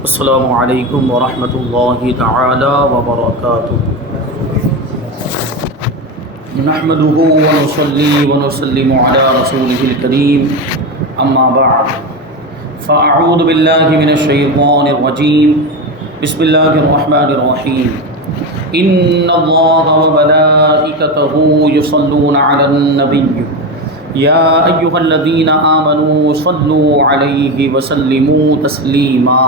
السلام علیکم ورحمۃ اللہ تعالی وبرکاتہ۔ نحمده ونصلي ونسلم على رسوله الكريم اما بعد فاعوذ باللہ من الشیطان الرجیم بسم اللہ الرحمن الرحیم ان اللہ وملائکتہ یصلون علی النبی یا ایہا الذین آمنوا صلوا علیہ وسلموا تسلیما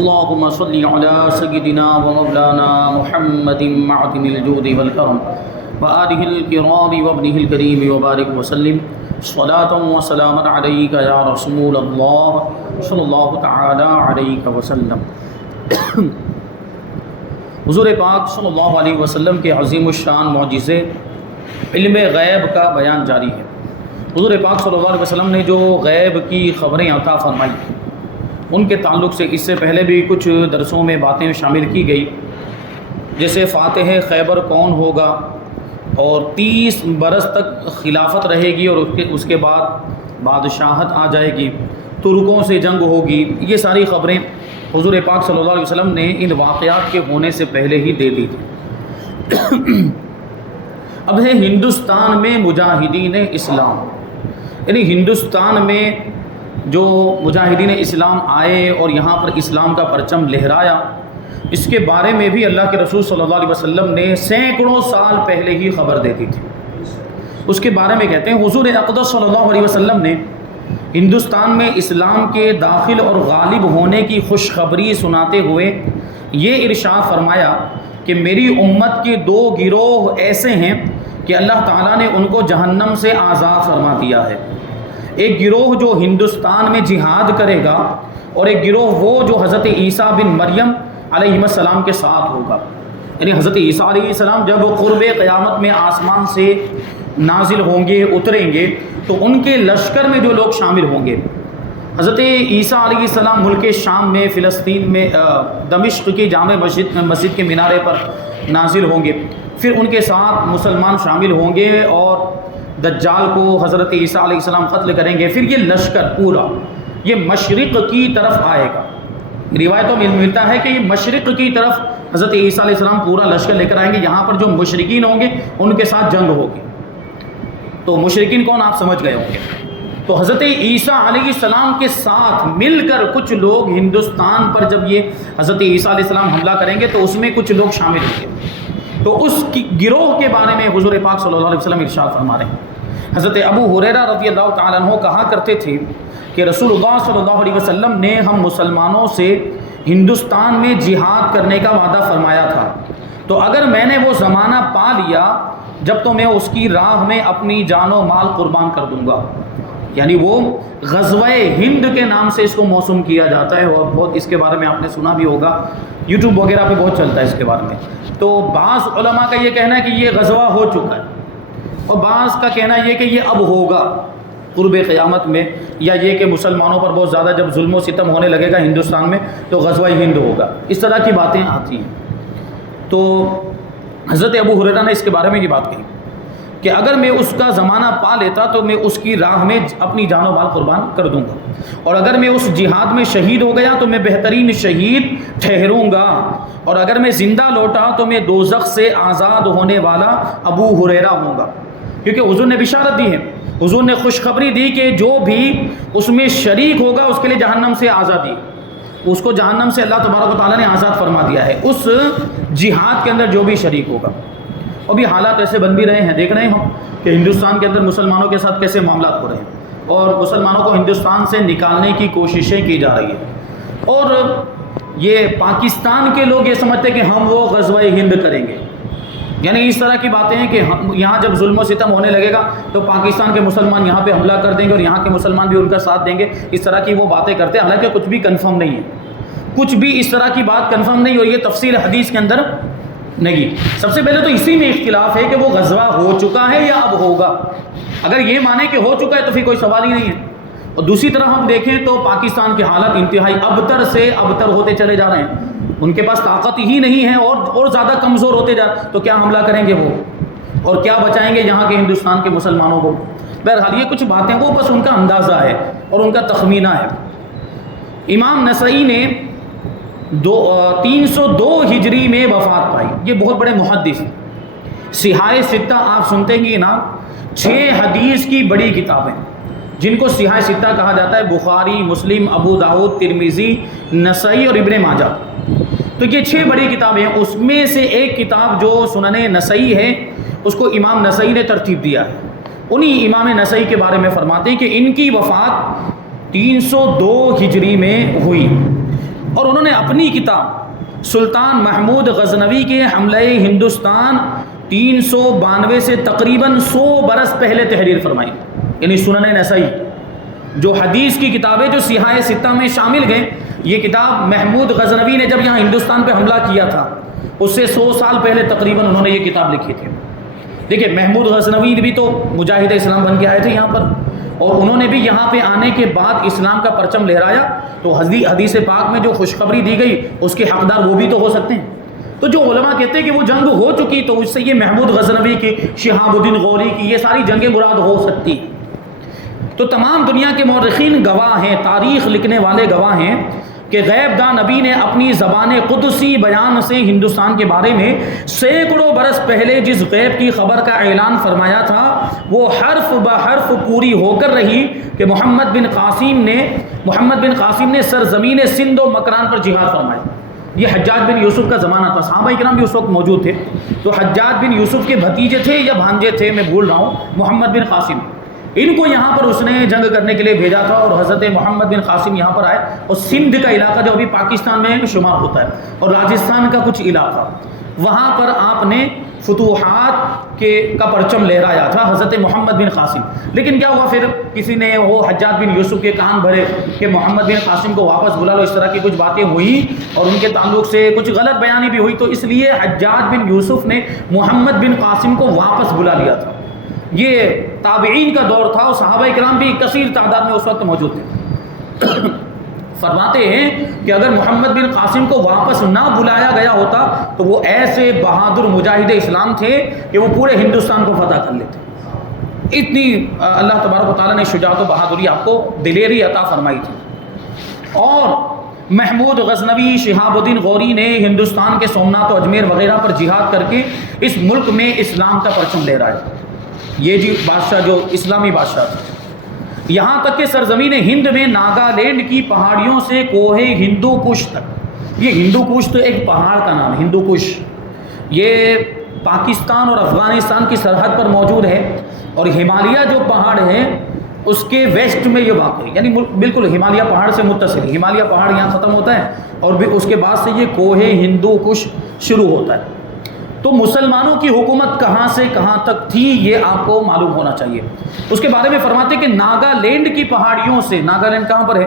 اللہم صل علی سیدنا ومولانا محمد معدن الجود والکرم وآلہ الکرام وابنہ الکریم وبارک وسلم صلاۃ وسلام علیک یا رسول اللہ صلی اللہ تعالی علیہ وسلم۔ حضور پاک صلی اللہ علیہ وسلم کے عظیم الشان معجزے علم غیب کا بیان جاری ہے۔ حضور پاک صلی اللہ علیہ وسلم نے جو غیب کی خبریں عطا فرمائی ان کے تعلق سے اس سے پہلے بھی کچھ درسوں میں باتیں شامل کی گئی، جیسے فاتح خیبر کون ہوگا اور 30 برس تک خلافت رہے گی اور اس کے بعد بادشاہت آ جائے گی، ترکوں سے جنگ ہوگی، یہ ساری خبریں حضور پاک صلی اللہ علیہ وسلم نے ان واقعات کے ہونے سے پہلے ہی دے دی تھی۔ اب ہے ہندوستان میں مجاہدین اسلام، یعنی ہندوستان میں جو مجاہدین اسلام آئے اور یہاں پر اسلام کا پرچم لہرایا، اس کے بارے میں بھی اللہ کے رسول صلی اللہ علیہ وسلم نے سینکڑوں سال پہلے ہی خبر دے دی تھی۔ اس کے بارے میں کہتے ہیں حضور اقدس صلی اللہ علیہ وسلم نے ہندوستان میں اسلام کے داخل اور غالب ہونے کی خوشخبری سناتے ہوئے یہ ارشاد فرمایا کہ میری امت کے 2 گروہ ایسے ہیں کہ اللہ تعالیٰ نے ان کو جہنم سے آزاد فرما دیا ہے۔ ایک گروہ جو ہندوستان میں جہاد کرے گا اور ایک گروہ وہ جو حضرت عیسیٰ بن مریم علیہ السلام کے ساتھ ہوگا، یعنی حضرت عیسیٰ علیہ السلام جب قرب قیامت میں آسمان سے نازل ہوں گے، اتریں گے، تو ان کے لشکر میں جو لوگ شامل ہوں گے، حضرت عیسیٰ علیہ السلام ملک شام میں، فلسطین میں، دمشق کی جامع مسجد کے مینارے پر نازل ہوں گے، پھر ان کے ساتھ مسلمان شامل ہوں گے اور دجال کو حضرت عیسیٰ علیہ السلام قتل کریں گے۔ پھر یہ لشکر پورا یہ مشرق کی طرف آئے گا، روایتوں میں ملتا ہے کہ یہ مشرق کی طرف حضرت عیسیٰ علیہ السلام پورا لشکر لے کر آئیں گے، یہاں پر جو مشرکین ہوں گے ان کے ساتھ جنگ ہوگی۔ تو مشرکین کون آپ سمجھ گئے ہوں گے۔ تو حضرت عیسیٰ علیہ السلام کے ساتھ مل کر کچھ لوگ ہندوستان پر جب یہ حضرت عیسیٰ علیہ السلام حملہ کریں گے تو اس میں کچھ لوگ شامل ہوں گے۔ تو اس کی گروہ کے بارے میں حضور پاک صلی اللہ علیہ وسلم ارشاد فرما رہے ہیں۔ حضرت ابو ہریرہ رضی اللہ تعالیٰ عنہ کہا کرتے تھے کہ رسول اللہ صلی اللہ علیہ وسلم نے ہم مسلمانوں سے ہندوستان میں جہاد کرنے کا وعدہ فرمایا تھا، تو اگر میں نے وہ زمانہ پا لیا جب تو میں اس کی راہ میں اپنی جان و مال قربان کر دوں گا۔ یعنی وہ غزوہ ہند کے نام سے اس کو موسوم کیا جاتا ہے، اور بہت اس کے بارے میں آپ نے سنا بھی ہوگا، یوٹیوب وغیرہ پہ بہت چلتا ہے اس کے بارے میں۔ تو بعض علماء کا یہ کہنا ہے کہ یہ غزوہ ہو چکا ہے، اور بعض کا کہنا یہ کہ یہ اب ہوگا قرب قیامت میں، یا یہ کہ مسلمانوں پر بہت زیادہ جب ظلم و ستم ہونے لگے گا ہندوستان میں تو غزوہ ہند ہوگا، اس طرح کی باتیں آتی ہیں۔ تو حضرت ابو ہریرہ نے اس کے بارے میں یہ بات کہی کہ اگر میں اس کا زمانہ پا لیتا تو میں اس کی راہ میں اپنی جان و مال قربان کر دوں گا، اور اگر میں اس جہاد میں شہید ہو گیا تو میں بہترین شہید ٹھہروں گا، اور اگر میں زندہ لوٹا تو میں دوزخ سے آزاد ہونے والا ابو ہریرہ ہوں گا، کیونکہ حضور نے بشارت دی ہے، حضور نے خوشخبری دی کہ جو بھی اس میں شریک ہوگا اس کے لیے جہنم سے آزادی، اس کو جہنم سے اللہ تبارک و تعالیٰ نے آزاد فرما دیا ہے، اس جہاد کے اندر جو بھی شریک ہوگا۔ ابھی حالات ایسے بن بھی رہے ہیں، دیکھ رہے ہیں ہم کہ ہندوستان کے اندر مسلمانوں کے ساتھ کیسے معاملات ہو رہے ہیں، اور مسلمانوں کو ہندوستان سے نکالنے کی کوششیں کی جا رہی ہیں، اور یہ پاکستان کے لوگ یہ سمجھتے ہیں کہ ہم وہ غزوہ ہند کریں گے، یعنی اس طرح کی باتیں ہیں کہ یہاں جب ظلم و ستم ہونے لگے گا تو پاکستان کے مسلمان یہاں پہ حملہ کر دیں گے اور یہاں کے مسلمان بھی ان کا ساتھ دیں گے، اس طرح کی وہ باتیں کرتے ہیں، حالانکہ کچھ بھی کنفرم نہیں ہے، کچھ بھی اس طرح کی بات کنفرم نہیں، اور یہ تفصیل حدیث کے اندر نہیں۔ سب سے پہلے تو اسی میں اختلاف ہے کہ وہ غزوہ ہو چکا ہے یا اب ہوگا۔ اگر یہ مانے کہ ہو چکا ہے تو پھر کوئی سوال ہی نہیں ہے، اور دوسری طرف ہم دیکھیں تو پاکستان کے حالات انتہائی ابتر سے ابتر ہوتے چلے جا رہے ہیں، ان کے پاس طاقت ہی نہیں ہے اور زیادہ کمزور ہوتے جا رہے ہیں، تو کیا حملہ کریں گے وہ، اور کیا بچائیں گے یہاں کے ہندوستان کے مسلمانوں کو۔ بہرحال یہ کچھ باتیں وہ بس ان کا اندازہ ہے اور ان کا تخمینہ ہے۔ امام نسائی نے 302 ہجری میں وفات پائی. یہ بہت بڑے محدث ہیں. صحاح ستہ آپ سنتے گے نا، 6 حدیث کی بڑی کتابیں جن کو صحاح ستہ کہا جاتا ہے، بخاری، مسلم، ابو داؤد، ترمذی، نسائی اور ابن ماجہ. تو یہ 6 بڑی کتابیں ہیں. اس میں سے ایک کتاب جو سنن نسائی ہے اس کو امام نسائی نے ترتیب دیا ہے. انہی امام نسائی کے بارے میں فرماتے ہیں کہ ان کی وفات 302 ہجری میں ہوئی، اور انہوں نے اپنی کتاب سلطان محمود غزنوی کے حملہ ہندوستان 392 سے تقریباً 100 برس پہلے تحریر فرمائی. یعنی سنن نسائی جو حدیث کی کتابیں جو صحاح ستہ میں شامل ہیں، یہ کتاب محمود غزنوی نے جب یہاں ہندوستان پہ حملہ کیا تھا اس سے 100 سال پہلے تقریباً انہوں نے یہ کتاب لکھی تھی. دیکھیں محمود غزنوی بھی تو مجاہد اسلام بن کے آئے تھے یہاں پر، اور انہوں نے بھی یہاں پہ آنے کے بعد اسلام کا پرچم لہرایا. تو حدیث پاک میں جو خوشخبری دی گئی اس کے حقدار وہ بھی تو ہو سکتے ہیں. تو جو علماء کہتے ہیں کہ وہ جنگ ہو چکی تو اس سے یہ محمود غزنوی کی، شہاب الدین غوری کی، یہ ساری جنگیں مراد ہو سکتی. تو تمام دنیا کے مورخین گواہ ہیں، تاریخ لکھنے والے گواہ ہیں کہ غیب داں نبی نے اپنی زبان قدسی بیان سے ہندوستان کے بارے میں سینکڑوں برس پہلے جس غیب کی خبر کا اعلان فرمایا تھا وہ حرف بحرف پوری ہو کر رہی کہ محمد بن قاسم نے سرزمین سندھ و مکران پر جہاد فرمایا. یہ حجاج بن یوسف کا زمانہ تھا. صحابہ کرام بھی اس وقت موجود تھے. تو حجاج بن یوسف کے بھتیجے تھے یا بھانجے تھے، میں بھول رہا ہوں، محمد بن قاسم. ان کو یہاں پر اس نے جنگ کرنے کے لیے بھیجا تھا، اور حضرت محمد بن قاسم یہاں پر آئے. اور سندھ کا علاقہ جو ابھی پاکستان میں شمار ہوتا ہے، اور راجستھان کا کچھ علاقہ، وہاں پر آپ نے فتوحات کا پرچم لہرایا تھا حضرت محمد بن قاسم. لیکن کیا ہوا، پھر کسی نے وہ حجاج بن یوسف کے کان بھرے کہ محمد بن قاسم کو واپس بلا لو. اس طرح کی کچھ باتیں ہوئیں اور ان کے تعلق سے کچھ غلط بیانی بھی ہوئی. تو اس لیے حجاج بن یوسف نے محمد بن قاسم کو واپس بلا لیا تھا. یہ تابعین کا دور تھا اور صحابہ کرام بھی کثیر تعداد میں اس وقت موجود تھے. فرماتے ہیں کہ اگر محمد بن قاسم کو واپس نہ بلایا گیا ہوتا تو وہ ایسے بہادر مجاہد اسلام تھے کہ وہ پورے ہندوستان کو فتح کر لیتے. اتنی اللہ تبارک و تعالیٰ نے شجاعت و بہادری آپ کو دلیری عطا فرمائی تھی. اور محمود غزنوی، شہاب الدین غوری نے ہندوستان کے سومنات و اجمیر وغیرہ پر جہاد کر کے اس ملک میں اسلام کا پرچم لہرایا. یہ جی بادشاہ جو اسلامی بادشاہ تھے، یہاں تک کہ سرزمین ہند میں ناگالینڈ کی پہاڑیوں سے کوہ ہندو کش تک، یہ ہندو کش تو ایک پہاڑ کا نام ہے، ہندو کش، یہ پاکستان اور افغانستان کی سرحد پر موجود ہے. اور ہمالیہ جو پہاڑ ہے اس کے ویسٹ میں یہ واقع ہے، یعنی بالکل ہمالیہ پہاڑ سے متصل. ہمالیہ پہاڑ یہاں ختم ہوتا ہے اور اس کے بعد سے یہ کوہ ہندو کش شروع ہوتا ہے. تو مسلمانوں کی حکومت کہاں سے کہاں تک تھی یہ آپ کو معلوم ہونا چاہیے. اس کے بارے میں فرماتے کہ ناگالینڈ کی پہاڑیوں سے، ناگالینڈ کہاں پر ہے؟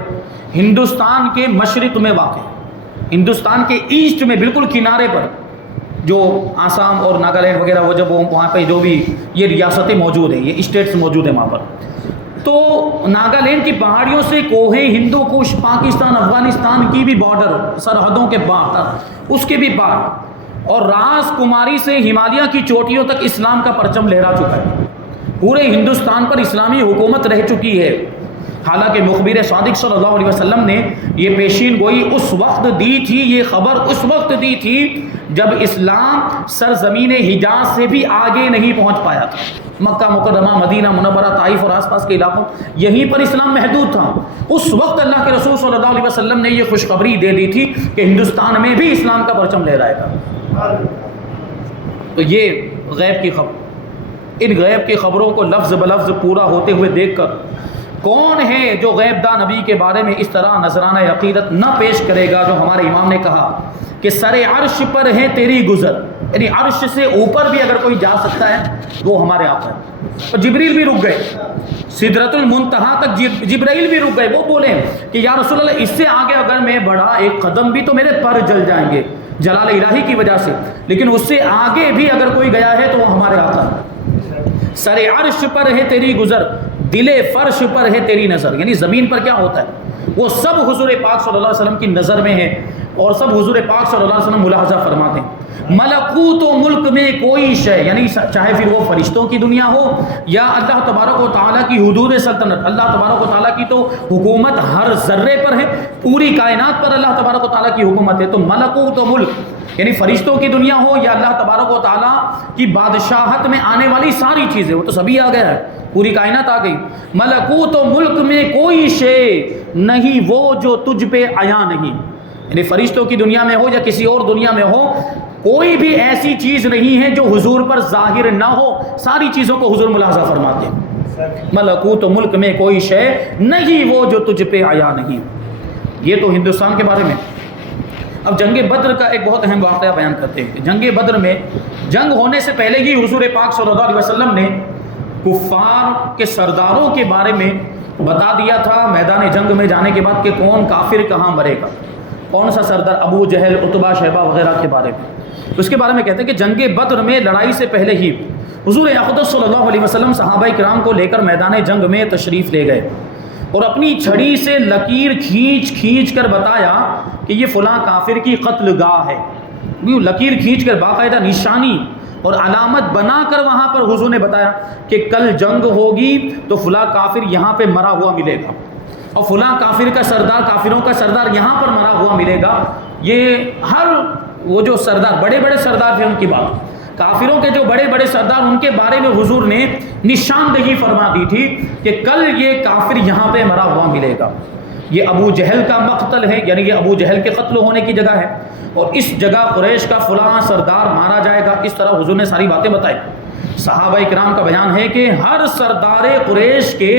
ہندوستان کے مشرق میں واقع ہے، ہندوستان کے ایسٹ میں بالکل کنارے پر، جو آسام اور ناگالینڈ وغیرہ وہ جب وہاں پہ جو بھی یہ ریاستیں موجود ہیں، یہ اسٹیٹس موجود ہیں وہاں پر. تو ناگالینڈ کی پہاڑیوں سے کوہ ہندو کش، پاکستان افغانستان کی بھی بارڈر، سرحدوں کے باہر، اس کے بھی پار، اور راس کماری سے ہمالیہ کی چوٹیوں تک اسلام کا پرچم لہرا چکا ہے. پورے ہندوستان پر اسلامی حکومت رہ چکی ہے. حالانکہ مخبر صادق صلی اللہ علیہ وسلم نے یہ پیشین گوئی اس وقت دی تھی، یہ خبر اس وقت دی تھی جب اسلام سرزمین حجاز سے بھی آگے نہیں پہنچ پایا تھا. مکہ مکرمہ، مدینہ منورہ، طائف اور آس پاس کے علاقوں، یہیں پر اسلام محدود تھا. اس وقت اللہ کے رسول صلی اللہ علیہ وسلم نے یہ خوشخبری دے دی تھی کہ ہندوستان میں بھی اسلام کا پرچم لہرائے گا. تو یہ غیب کی خبر، ان غیب کی خبروں کو لفظ بلفظ پورا ہوتے ہوئے دیکھ کر کون ہے جو غیب داں نبی کے بارے میں اس طرح نذرانہ عقیدت نہ پیش کرے گا؟ جو ہمارے امام نے کہا کہ سر عرش پر ہے تیری گزر، یعنی عرش سے اوپر بھی اگر کوئی جا سکتا ہے وہ ہمارے آقا ہے. اور جبریل بھی رک گئے، سدرۃ المنتہا تک جبرائیل بھی رک گئے. وہ بولے کہ یا رسول اللہ اس سے آگے اگر میں بڑھا ایک قدم بھی تو میرے پر جل جائیں گے جلال الہی کی وجہ سے، لیکن اس سے آگے بھی اگر کوئی گیا ہے تو وہ ہمارے آقا ہے. سر عرش پر ہے تیری گزر، دل فرش پر ہے تیری نظر. یعنی زمین پر کیا ہوتا ہے وہ سب حضور پاک صلی اللہ علیہ وسلم کی نظر میں ہے اور سب حضور پاک صلی اللہ علیہ وسلم ملاحظہ فرماتے ہیں. ملکوت و ملک میں کوئی شے، یعنی چاہے پھر وہ فرشتوں کی دنیا ہو یا اللہ تبارک و تعالیٰ کی حدود سلطنت، اللہ تبارک و تعالیٰ کی تو حکومت ہر ذرے پر ہے، پوری کائنات پر اللہ تبارک و تعالیٰ کی حکومت ہے، تو ملکوت و ملک یعنی فرشتوں کی دنیا ہو یا اللہ تبارک و تعالیٰ کی بادشاہت میں آنے والی ساری چیزیں، وہ تو سبھی آ گیا ہے، پوری کائنات آ گئی۔ ملکوت و ملک میں کوئی شے نہیں وہ جو تجھ پہ عیاں نہیں، یعنی فرشتوں کی دنیا میں ہو یا کسی اور دنیا میں ہو، کوئی بھی ایسی چیز نہیں ہے جو حضور پر ظاہر نہ ہو، ساری چیزوں کو حضور ملاحظہ فرماتے ہیں۔ ملکوت و ملک میں کوئی شے نہیں وہ جو تجھ پہ عیاں نہیں۔ یہ تو ہندوستان کے بارے میں۔ اب جنگ بدر کا ایک بہت اہم واقعہ بیان کرتے ہیں۔ جنگ بدر میں جنگ ہونے سے پہلے ہی حضور پاک صلی اللہ علیہ وسلم نے کفار کے سرداروں کے بارے میں بتا دیا تھا میدان جنگ میں جانے کے بعد کہ کون کافر کہاں مرے گا، کون سا سردار، ابو جہل، عتبہ، شیبہ وغیرہ کے بارے میں۔ اس کے بارے میں کہتے ہیں کہ جنگ بدر میں لڑائی سے پہلے ہی حضور اقدس صلی اللہ علیہ وسلم صحابہ کرام کو لے کر میدان جنگ میں تشریف لے گئے اور اپنی چھڑی سے لکیر کھینچ کر بتایا کہ یہ فلاں کافر کی قتل گاہ ہے۔ لکیر کھینچ کر باقاعدہ نشانی اور علامت بنا کر وہاں پر حضور نے بتایا کہ کل جنگ ہوگی تو فلاں کافر یہاں پہ مرا ہوا ملے گا اور فلاں کافر کا سردار، کافروں کا سردار یہاں پر مرا ہوا ملے گا۔ یہ ہر وہ جو سردار، بڑے بڑے سردار تھے، ان کی بات، کافروں کے جو بڑے بڑے سردار، ان کے بارے میں حضور نے نشاندہی فرما دی تھی کہ کل یہ کافر یہاں پہ مرا ہوا ملے گا۔ یہ ابو جہل کا مقتل ہے، یعنی یہ ابو جہل کے قتل ہونے کی جگہ ہے اور اس جگہ قریش کا فلاں سردار مارا جائے گا۔ اس طرح حضور نے ساری باتیں بتائی۔ صحابہ کرام کا بیان ہے کہ ہر سردار قریش کے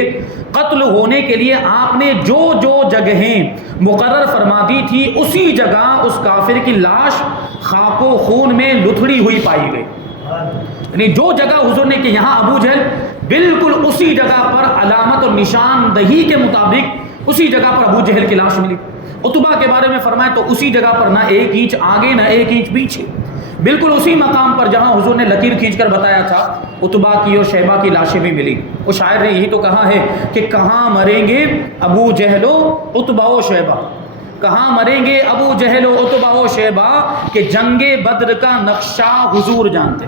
قتل ہونے کے لیے آپ نے جو جو جگہیں مقرر فرما دی تھی، اسی جگہ اس کافر کی لاش خاک و خون میں لتھڑی ہوئی پائی گئی۔ یعنی جو جگہ حضور نے کہ یہاں ابو جہل، بالکل اسی جگہ پر علامت اور نشاندہی کے مطابق اسی جگہ پر ابو جہل کی لاش ملی۔ عتبہ کے بارے میں فرمائے تو اسی جگہ پر نہ ایک انچ آگے نہ ایک انچ پیچھے، بالکل اسی مقام پر جہاں حضور نے لکیر کھینچ کر بتایا تھا، عتبہ کی اور شیبہ کی لاشیں بھی ملی۔ وہ شاعر نے یہی تو کہا ہے کہ کہاں مریں گے ابو جہل و عتبہ و شیبہ، کہاں مریں گے ابو جہل و عتبہ و شیبہ، کہ جنگ بدر کا نقشہ حضور جانتے۔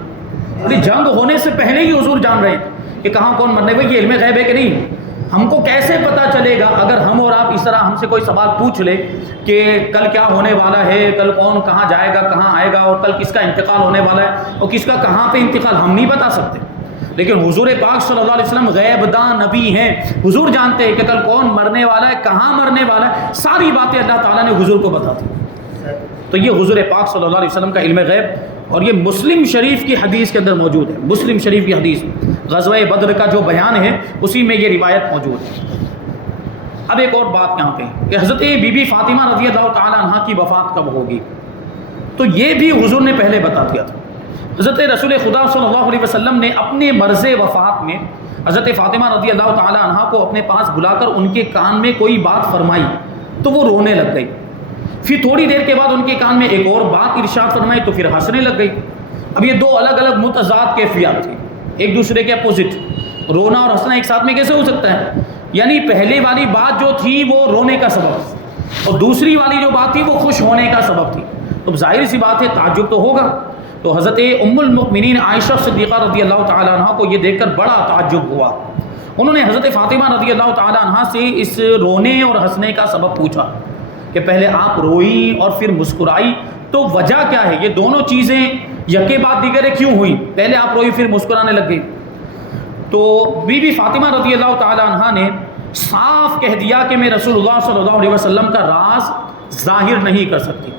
جنگ ہونے سے پہلے ہی حضور جان رہے ہیں کہ کہاں کون مرنے گا۔ یہ علم غیب ہے کہ نہیں؟ ہم کو کیسے پتا چلے گا اگر ہم اور آپ اس طرح ہم سے کوئی سوال پوچھ لے کہ کل کیا ہونے والا ہے، کل کون کہاں جائے گا، کہاں آئے گا، اور کل کس کا انتقال ہونے والا ہے اور کس کا کہاں پہ انتقال، ہم نہیں بتا سکتے۔ لیکن حضور پاک صلی اللہ علیہ وسلم غیب داں نبی ہیں، حضور جانتے ہیں کہ کل کون مرنے والا ہے، کہاں مرنے والا ہے، ساری باتیں اللہ تعالیٰ نے حضور کو بتا دی۔ تو یہ حضور پاک صلی اللہ علیہ وسلم کا علم غیب، اور یہ مسلم شریف کی حدیث کے اندر موجود ہے۔ مسلم شریف کی حدیث غزوہ بدر کا جو بیان ہے اسی میں یہ روایت موجود ہے۔ اب ایک اور بات یہاں پہ کہ حضرت بی بی فاطمہ رضی اللہ تعالی عنہ کی وفات کب ہوگی، تو یہ بھی حضور نے پہلے بتا دیا تھا۔ حضرت رسول خدا صلی اللہ علیہ وسلم نے اپنے مرض وفات میں حضرت فاطمہ رضی اللہ تعالی عنہ کو اپنے پاس بلا کر ان کے کان میں کوئی بات فرمائی تو وہ رونے لگ گئی۔ پھر تھوڑی دیر کے بعد ان کے کان میں ایک اور بات ارشاد فرمائی تو پھر ہنسنے لگ گئی۔ اب یہ دو الگ الگ متضاد کیفیات تھی، ایک دوسرے کے اپوزٹ۔ رونا اور ہنسنا ایک ساتھ میں کیسے ہو سکتا ہے؟ یعنی پہلے والی بات جو تھی وہ رونے کا سبب اور دوسری والی جو بات تھی وہ خوش ہونے کا سبب تھی، تو ظاہر سی بات ہے تعجب تو ہوگا۔ تو حضرت ام المؤمنین عائشہ صدیقہ رضی اللہ تعالی عنہ کو یہ دیکھ کر بڑا تعجب ہوا۔ انہوں نے حضرت فاطمہ رضی اللہ تعالی عنہ سے اس رونے اور ہنسنے کا سبب پوچھا کہ پہلے آپ روئی اور پھر مسکرائی، تو وجہ کیا ہے؟ یہ دونوں چیزیں یکے بعد دیگرے کیوں ہوئی؟ پہلے آپ روئی پھر مسکرانے لگ گئی۔ تو بی بی فاطمہ رضی اللہ تعالی عنہ نے صاف کہہ دیا کہ میں رسول اللہ صلی اللہ علیہ وسلم کا راز ظاہر نہیں کر سکتی،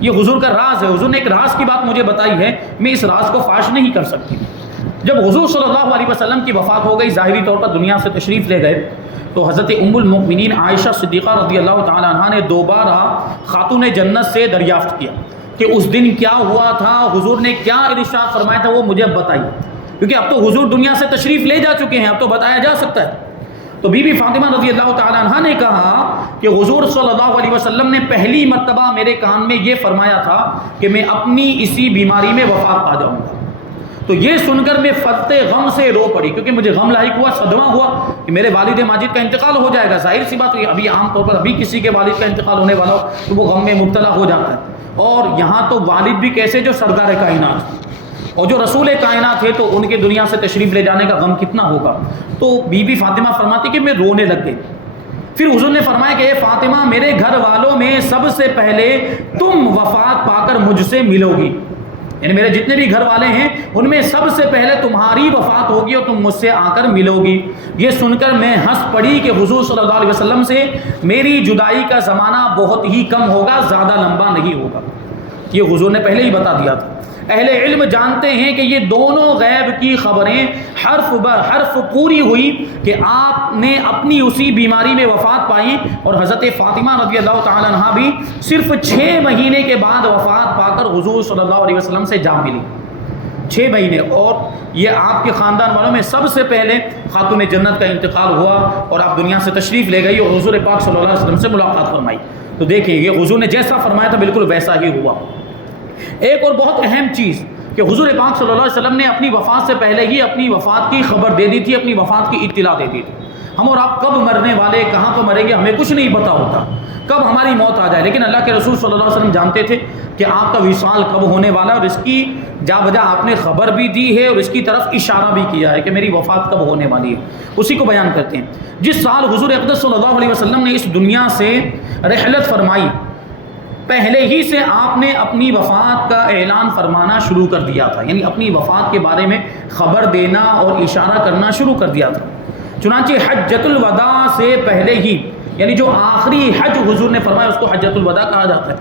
یہ حضور کا راز ہے، حضور نے ایک راز کی بات مجھے بتائی ہے، میں اس راز کو فاش نہیں کر سکتی۔ جب حضور صلی اللہ علیہ وسلم کی وفات ہو گئی، ظاہری طور پر دنیا سے تشریف لے گئے، تو حضرت ام المؤمنین عائشہ صدیقہ رضی اللہ تعالی عنہ نے دوبارہ خاتون جنت سے دریافت کیا کہ اس دن کیا ہوا تھا، حضور نے کیا ارشاد فرمایا تھا، وہ مجھے اب بتائیے، کیونکہ اب تو حضور دنیا سے تشریف لے جا چکے ہیں، اب تو بتایا جا سکتا ہے۔ تو بی بی فاطمہ رضی اللہ تعالی عنہ نے کہا کہ حضور صلی اللہ علیہ وسلم نے پہلی مرتبہ میرے کان میں یہ فرمایا تھا کہ میں اپنی اسی بیماری میں وفات پا جاؤں گا۔ تو یہ سن کر میں فتح غم سے رو پڑی، کیونکہ مجھے غم لاحق ہوا، صدمہ ہوا کہ میرے والد ماجد کا انتقال ہو جائے گا۔ ظاہر سی بات ہے، ابھی عام طور پر ابھی کسی کے والد کا انتقال ہونے والا ہو تو وہ غم میں مبتلا ہو جاتا ہے۔ اور یہاں تو والد بھی کیسے جو سردار کائنات اور جو رسول کائنات ہے تو ان کے دنیا سے تشریف لے جانے کا غم کتنا ہوگا. تو بی بی فاطمہ فرماتی کہ میں رونے لگ گئی. پھر حضور نے فرمایا کہ اے فاطمہ میرے گھر والوں میں سب سے پہلے تم وفات پا کر مجھ سے ملو گی، یعنی میرے جتنے بھی گھر والے ہیں ان میں سب سے پہلے تمہاری وفات ہوگی اور تم مجھ سے آ کر ملو گی. یہ سن کر میں ہنس پڑی کہ حضور صلی اللہ علیہ وسلم سے میری جدائی کا زمانہ بہت ہی کم ہوگا، زیادہ لمبا نہیں ہوگا. یہ حضور نے پہلے ہی بتا دیا تھا. اہل علم جانتے ہیں کہ یہ دونوں غیب کی خبریں حرف بر حرف پوری ہوئی کہ آپ نے اپنی اسی بیماری میں وفات پائی اور حضرت فاطمہ رضی اللہ تعالی عنہا بھی صرف 6 مہینے کے بعد وفات پا کر حضور صلی اللہ علیہ وسلم سے جا ملی. 6 مہینے. اور یہ آپ کے خاندان والوں میں سب سے پہلے خاتون جنت کا انتقال ہوا اور آپ دنیا سے تشریف لے گئی اور حضور پاک صلی اللہ علیہ وسلم سے ملاقات فرمائی. تو دیکھیے یہ حضور نے جیسا فرمایا تھا بالکل ویسا ہی ہوا. ایک اور بہت اہم چیز کہ حضور پاک صلی اللہ علیہ وسلم نے اپنی وفات سے پہلے ہی اپنی وفات کی خبر دے دی تھی، اپنی وفات کی اطلاع دے دی تھی. ہم اور آپ کب مرنے والے، کہاں پہ مریں گے ہمیں کچھ نہیں پتا ہوتا، کب ہماری موت آ جائے، لیکن اللہ کے رسول صلی اللہ علیہ وسلم جانتے تھے کہ آپ کا وصال کب ہونے والا ہے اور اس کی جا بجا آپ نے خبر بھی دی ہے اور اس کی طرف اشارہ بھی کیا ہے کہ میری وفات کب ہونے والی ہے. اسی کو بیان کرتے ہیں. جس سال حضور اقدس صلی اللہ علیہ وسلم نے اس دنیا سے رحلت فرمائی پہلے ہی سے آپ نے اپنی وفات کا اعلان فرمانا شروع کر دیا تھا، یعنی اپنی وفات کے بارے میں خبر دینا اور اشارہ کرنا شروع کر دیا تھا. چنانچہ حجۃ الوداع سے پہلے ہی، یعنی جو آخری حج حضور نے فرمایا اس کو حجۃ الوداع کہا جاتا ہے.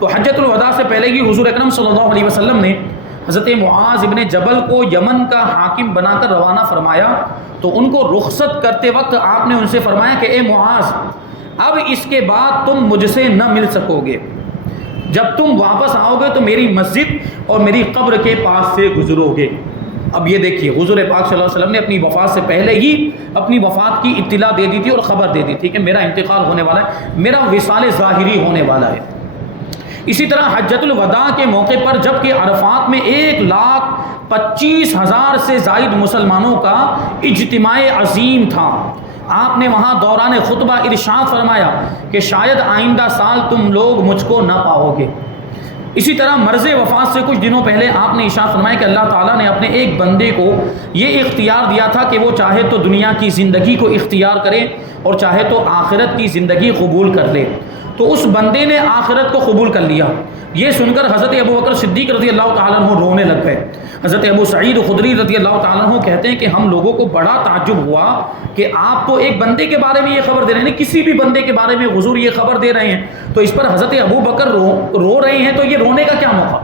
تو حجۃ الوداع سے پہلے ہی حضور اکرم صلی اللہ علیہ وسلم نے حضرت معاذ ابن جبل کو یمن کا حاکم بنا کر روانہ فرمایا. تو ان کو رخصت کرتے وقت آپ نے ان سے فرمایا کہ اے معاذ اب اس کے بعد تم مجھ سے نہ مل سکو گے، جب تم واپس آؤ گے تو میری مسجد اور میری قبر کے پاس سے گزرو گے. اب یہ دیکھیے حضور پاک صلی اللہ علیہ وسلم نے اپنی وفات سے پہلے ہی اپنی وفات کی اطلاع دے دی تھی اور خبر دے دی تھی کہ میرا انتقال ہونے والا ہے، میرا وصال ظاہری ہونے والا ہے. اسی طرح حجۃ الوداع کے موقع پر جب کہ عرفات میں 1,25,000 سے زائد مسلمانوں کا اجتماع عظیم تھا، آپ نے وہاں دوران خطبہ ارشاد فرمایا کہ شاید آئندہ سال تم لوگ مجھ کو نہ پاؤ گے. اسی طرح مرض وفات سے کچھ دنوں پہلے آپ نے ارشاد فرمایا کہ اللہ تعالیٰ نے اپنے ایک بندے کو یہ اختیار دیا تھا کہ وہ چاہے تو دنیا کی زندگی کو اختیار کرے اور چاہے تو آخرت کی زندگی قبول کر لے. تو اس بندے نے آخرت کو قبول کر لیا. یہ سن کر حضرت ابو بکر صدیق رضی اللہ تعالیٰ عنہ رونے لگ گئے. حضرت ابو سعید خدری رضی اللہ تعالیٰ عنہ کہتے ہیں کہ ہم لوگوں کو بڑا تعجب ہوا کہ آپ تو ایک بندے کے بارے میں یہ خبر دے رہے ہیں، کسی بھی بندے کے بارے میں حضور یہ خبر دے رہے ہیں. تو اس پر حضرت ابو بکر رو رہے ہیں، تو یہ رونے کا کیا موقع؟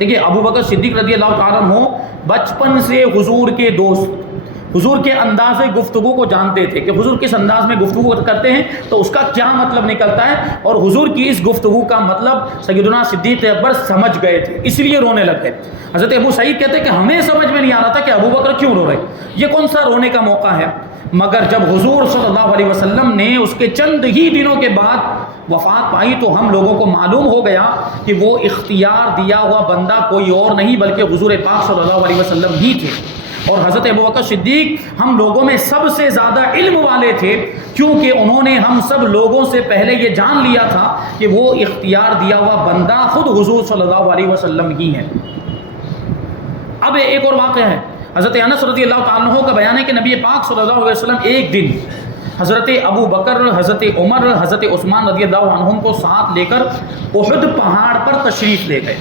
دیکھیے ابو بکر صدیق رضی اللہ تعالیٰ عنہ بچپن سے حضور کے دوست، حضور کے انداز گفتگو کو جانتے تھے کہ حضور کس انداز میں گفتگو کرتے ہیں تو اس کا کیا مطلب نکلتا ہے، اور حضور کی اس گفتگو کا مطلب سیدنا صدیق اکبر سمجھ گئے تھے، اس لیے رونے لگ گئے. حضرت ابو سعید کہتے ہیں کہ ہمیں سمجھ میں نہیں آ رہا تھا کہ ابو بکر کیوں رو رہے، یہ کون سا رونے کا موقع ہے. مگر جب حضور صلی اللہ علیہ وسلم نے اس کے چند ہی دنوں کے بعد وفات پائی تو ہم لوگوں کو معلوم ہو گیا کہ وہ اختیار دیا ہوا بندہ کوئی اور نہیں بلکہ حضور پاک صلی اللہ علیہ وسلم ہی تھے. اور حضرت ابوبکر صدیق ہم لوگوں میں سب سے زیادہ علم والے تھے، کیونکہ انہوں نے ہم سب لوگوں سے پہلے یہ جان لیا تھا کہ وہ اختیار دیا ہوا بندہ خود حضور صلی اللہ علیہ وسلم ہی ہے. اب ایک اور واقعہ ہے، حضرت انس رضی اللہ تعالیٰ عنہ کا بیان ہے کہ نبی پاک صلی اللہ علیہ وسلم ایک دن حضرت ابو بکر، حضرت عمر، حضرت عثمان رضی اللہ عنہم کو ساتھ لے کر احد پہاڑ پر تشریف لے گئے.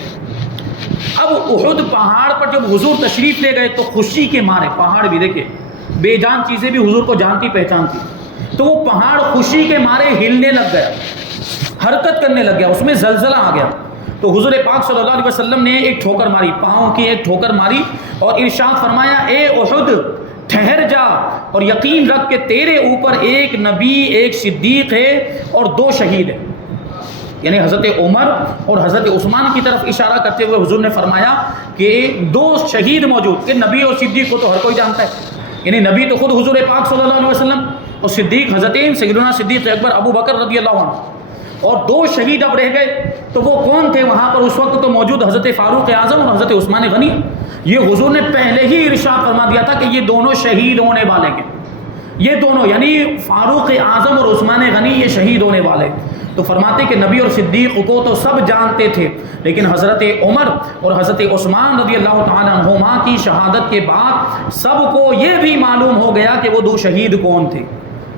اب احد پہاڑ پر جب حضور تشریف لے گئے تو خوشی کے مارے، پہاڑ بھی دیکھیں بے جان چیزیں بھی حضور کو جانتی پہچانتی، تو وہ پہاڑ خوشی کے مارے ہلنے لگ گیا، حرکت کرنے لگ گیا، اس میں زلزلہ آ گیا. تو حضور پاک صلی اللہ علیہ وسلم نے ایک ٹھوکر ماری، پاؤں کی ایک ٹھوکر ماری اور ارشاد فرمایا اے احد ٹھہر جا اور یقین رکھ کہ تیرے اوپر ایک نبی، ایک صدیق ہے اور 2 شہید ہیں. یعنی حضرت عمر اور حضرت عثمان کی طرف اشارہ کرتے ہوئے حضور نے فرمایا کہ 2 شہید موجود، کہ نبی اور صدیق کو تو ہر کوئی جانتا ہے، یعنی نبی تو خود حضور پاک صلی اللہ علیہ وسلم اور صدیق حضرتین سیدنا صدیق اکبر ابو بکر رضی اللہ عنہ، اور 2 شہید اب رہ گئے. تو وہ کون تھے وہاں پر اس وقت؟ تو موجود حضرت فاروق اعظم اور حضرت عثمان غنی. یہ حضور نے پہلے ہی ارشاد فرما دیا تھا کہ یہ دونوں شہید ہونے والے ہیں، یہ دونوں یعنی فاروق اعظم اور عثمان غنی یہ شہید ہونے والے. تو فرماتے کہ نبی اور صدیق کو تو سب جانتے تھے، لیکن حضرت عمر اور حضرت عثمان رضی اللہ تعالیٰ عنہما کی شہادت کے بعد سب کو یہ بھی معلوم ہو گیا کہ وہ دو شہید کون تھے،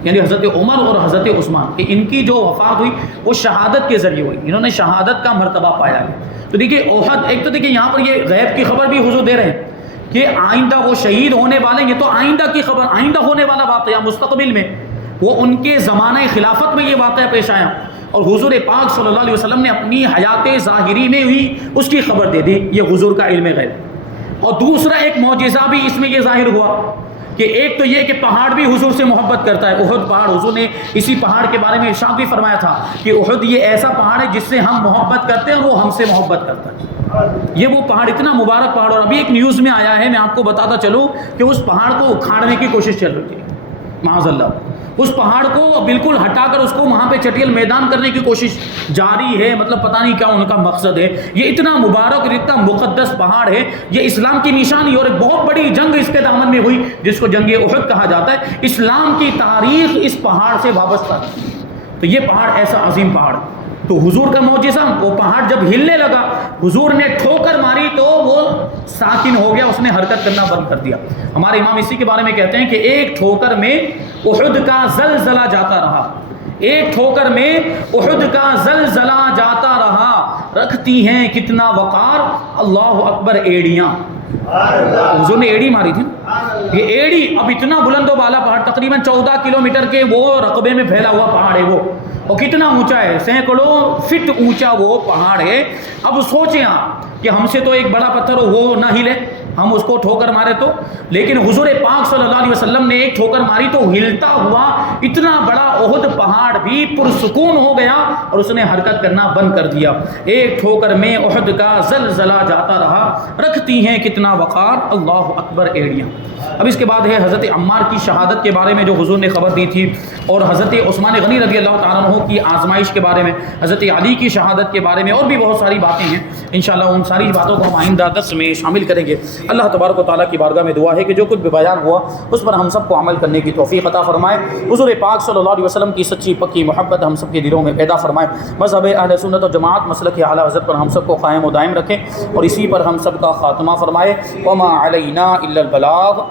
یعنی حضرت عمر اور حضرت عثمان، کہ ان کی جو وفات ہوئی وہ شہادت کے ذریعے ہوئی، انہوں نے شہادت کا مرتبہ پایا ہے۔ تو دیکھیے احد، ایک تو دیکھیے یہاں پر یہ غیب کی خبر بھی حضور دے رہے ہیں کہ آئندہ وہ شہید ہونے والے ہیں، یہ تو آئندہ کی خبر، آئندہ ہونے والا واقعہ مستقبل میں، وہ ان کے زمانہ خلافت میں یہ واقعہ پیش آیا، اور حضور پاک صلی اللہ علیہ وسلم نے اپنی حیات ظاہری میں ہی اس کی خبر دے دی، یہ حضور کا علم غیب۔ اور دوسرا ایک معجزہ بھی اس میں یہ ظاہر ہوا کہ ایک تو یہ کہ پہاڑ بھی حضور سے محبت کرتا ہے، احد پہاڑ، حضور نے اسی پہاڑ کے بارے میں ارشاد بھی فرمایا تھا کہ احد یہ ایسا پہاڑ ہے جس سے ہم محبت کرتے ہیں اور وہ ہم سے محبت کرتا ہے، یہ وہ پہاڑ اتنا مبارک پہاڑ۔ اور ابھی ایک نیوز میں آیا ہے، میں آپ کو بتاتا چلوں کہ اس پہاڑ کو اکھاڑنے کی کوشش چل رہی تھی، معاذ اللہ، اس پہاڑ کو بالکل ہٹا کر اس کو وہاں پہ چٹیل میدان کرنے کی کوشش جاری ہے، مطلب پتہ نہیں کیا ان کا مقصد ہے۔ یہ اتنا مبارک اور اتنا مقدس پہاڑ ہے، یہ اسلام کی نشانی، اور ایک بہت بڑی جنگ اس کے دامن میں ہوئی جس کو جنگ احد کہا جاتا ہے۔ اسلام کی تاریخ اس پہاڑ سے وابستہ ہے۔ تو یہ پہاڑ ایسا عظیم پہاڑ، تو حضور کا معجزہ، وہ پہاڑ جب ہلنے لگا، حضور نے ٹھوکر ماری تو وہ ساکن ہو گیا، اس نے حرکت کرنا بند کر دیا۔ ہمارے امام اسی کے بارے میں کہتے ہیں کہ ایک ٹھوکر میں احد کا زلزلہ جاتا رہا، ایک ٹھوکر میں احد کا زلزلہ جاتا رہا، رکھتی ہیں کتنا وقار، اللہ اکبر ایڑیاں، حضور نے ایڑی ماری تھی، یہ ایڑی، اب اتنا بلند و بالا پہاڑ، تقریباً 14 کلومیٹر کے وہ رقبے میں پھیلا ہوا پہاڑ ہے وہ، اور کتنا اونچا ہے، سینکڑوں فٹ اونچا وہ پہاڑ ہے۔ اب سوچیں آپ کہ ہم سے تو ایک بڑا پتھر ہو وہ نہ ہلے، ہم اس کو ٹھوکر مارے تو، لیکن حضور پاک صلی اللہ علیہ وسلم نے ایک ٹھوکر ماری تو ہلتا ہوا اتنا بڑا احد پہاڑ بھی پرسکون ہو گیا اور اس نے حرکت کرنا بند کر دیا۔ ایک ٹھوکر میں احد کا زلزلہ جاتا رہا، رکھتی ہیں کتنا وقار، اللہ اکبر ایڑیاں۔ اب اس کے بعد ہے حضرت عمار کی شہادت کے بارے میں جو حضور نے خبر دی تھی، اور حضرت عثمان غنی رضی اللہ تعالیٰ عنہ کی آزمائش کے بارے میں، حضرت علی کی شہادت کے بارے میں، اور بھی بہت ساری باتیں ہیں، انشاءاللہ ان ساری باتوں کو ہم آئندہ درس میں شامل کریں گے۔ اللہ تبارک و تعالیٰ کی بارگاہ میں دعا ہے کہ جو کچھ بھی بیان ہوا اس پر ہم سب کو عمل کرنے کی توفیق عطا فرمائے، حضور پاک صلی اللہ علیہ وسلم کی سچی پکی محبت ہم سب کے دلوں میں پیدا فرمائے، مذہب اہل سنت و جماعت مسلک اعلیٰ حضرت پر ہم سب کو قائم و دائم رکھیں، اور اسی پر ہم سب کا خاتمہ فرمائے۔ وما علینا الا البلاغ۔